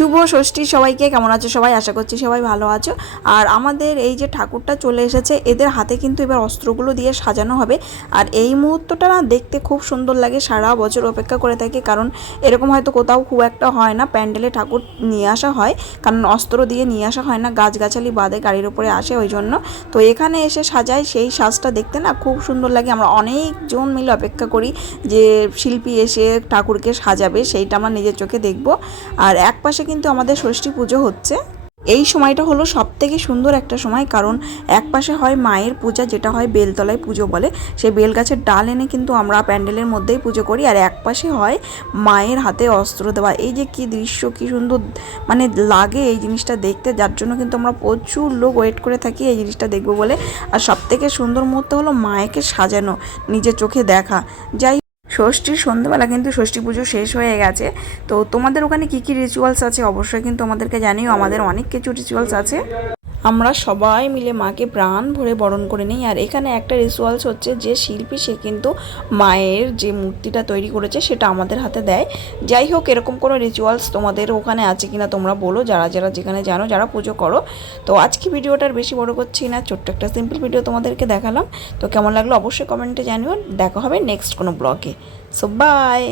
শুভ ষষ্ঠী সবাইকে। কেমন আছো সবাই? আশা করছি সবাই ভালো আছো। আর আমাদের এই যে ঠাকুরটা চলে এসেছে, এদের হাতে কিন্তু এবার অস্ত্রগুলো দিয়ে সাজানো হবে। আর এই মুহূর্তটা না দেখতে খুব সুন্দর লাগে, সারা বছর অপেক্ষা করে থাকি, কারণ এরকম হয়তো কোথাও খুব একটা হয় না, প্যান্ডেলে ঠাকুর নিয়ে আসা হয়, কারণ অস্ত্র দিয়ে নিয়ে আসা হয় না, গাছগাছালি বাদে গাড়ির উপরে আসে ওই জন্য। তো এখানে এসে সাজায়, সেই সাজটা দেখতে না খুব সুন্দর লাগে। আমরা অনেকজন মিলে অপেক্ষা করি যে শিল্পী এসে ঠাকুরকে সাজাবে, সেইটা আমরা নিজের চোখে দেখব। আর এক পাশে কিন্তু আমাদের ষষ্ঠী পুজো হচ্ছে। এই সময়টা হলো সবথেকে সুন্দর একটা সময়, কারণ এক পাশে হয় মায়ের পূজা, যেটা হয় বেলতলায় পুজো বলে, সেই বেলগাছের ডাল এনে কিন্তু আমরা প্যান্ডেলের মধ্যেই পুজো করি। আর এক পাশে হয় মায়ের হাতে অস্ত্র দেওয়া। এই যে কি দৃশ্য, কি সুন্দর মানে লাগে এই জিনিসটা দেখতে, যার জন্য কিন্তু আমরা প্রচুর লোক ওয়েট করে থাকি এই জিনিসটা দেখবো বলে। আর সবথেকে সুন্দর মুহূর্ত হলো মায়েকে সাজানো, নিজের চোখে দেখা। যাই ষষ্ঠীর সন্ধ্যাবেলা কিন্তু ষষ্ঠী পুজো শেষ হয়ে গেছে। তো তোমাদের ওখানে কী কী রিচুয়ালস আছে অবশ্যই কিন্তু আমাদেরকে জানিও। আমাদের অনেক কিছু রিচুয়ালস আছে, আমরা সবাই মিলে মাকে প্রাণ ভরে বরণ করে নিই। আর এখানে একটা রিচুয়ালস হচ্ছে, যে শিল্পী সে কিন্তু মায়ের যে মূর্তিটা তৈরি করেছে সেটা আমাদের হাতে দেয়। যাই হোক, এরকম কোনো রিচুয়ালস তোমাদের ওখানে আছে কিনা তোমরা বলো, যারা যারা যেখানে জানো, যারা পুজো করো। তো আজকে ভিডিওটার বেশি বড় করছি না, ছোট্ট একটা সিম্পল ভিডিও তোমাদেরকে দেখালাম। তো কেমন লাগলো অবশ্যই কমেন্টে জানিও। দেখা হবে নেক্সট কোনো ব্লগে। So by.